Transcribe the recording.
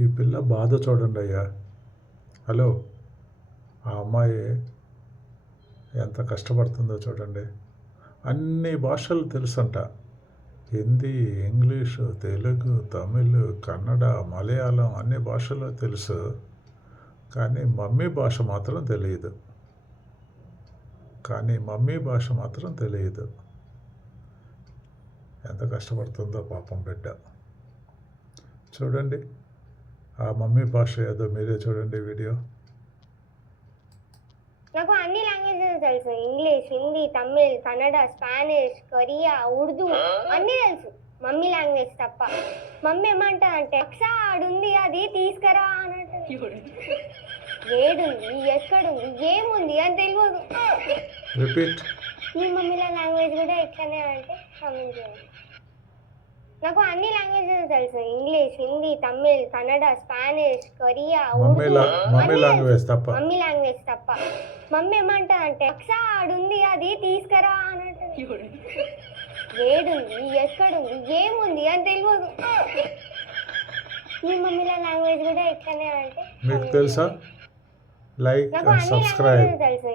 ఈ పిల్ల బాధ చూడండి అయ్యా. హలో, ఆ అమ్మాయి ఎంత కష్టపడుతుందో చూడండి. అన్ని భాషలు తెలుసంట. హిందీ, ఇంగ్లీషు, తెలుగు, తమిళ్, కన్నడ, మలయాళం అన్ని భాషలు తెలుసు. కానీ మమ్మీ భాష మాత్రం తెలియదు. ఎంత కష్టపడుతుందో పాపం బిడ్డ. చూడండి, ఆ మమ్మీ భాష ఏదో మీరే చూడండి వీడియో. నాకు అన్ని లాంగ్వేజెస్ తెలుసు. English, Hindi, Tamil, Kannada, Spanish, Korea, Urdu అన్నీ తెలుసు. మమ్మీ లాంగ్వేజ్ తప్ప. మమ్మీ ఏమంటా అంటే అక్సా ఆడుంది అది తీసుకురా అన్నట్టు. ఏడుంది, ఎక్కడుంది, ఏముంది అని తెలియదు. రిపీట్. మీ మమ్మీల లాంగ్వేజ్ కూడా ఎట్లనే అంటే కామెంట్ చేయండి. నాకు అన్ని లాంగ్వేజెస్ తెలుసు. English, Hindi, Tamil, Kannada, Spanish, Korea, mummy language తప్ప. మమ్మీ లాంగ్వేజ్ తప్ప. మమ్మీ ఏమంటా అంటే అక్సా ఆడుంది అది తీసుకురా అన్నట్టు. ఏడుంది, ఎక్కడుంది, ఏముంది అని తెలియదు. మీ మమ్మీల లాంగ్వేజ్ కూడా ఎట్లనే అంటే మీకు తెలుసా? లైక్ నాకు అండ్ అన్ని సబ్స్క్రైబ్. లాంగ్వేజెస్ తెలుసు.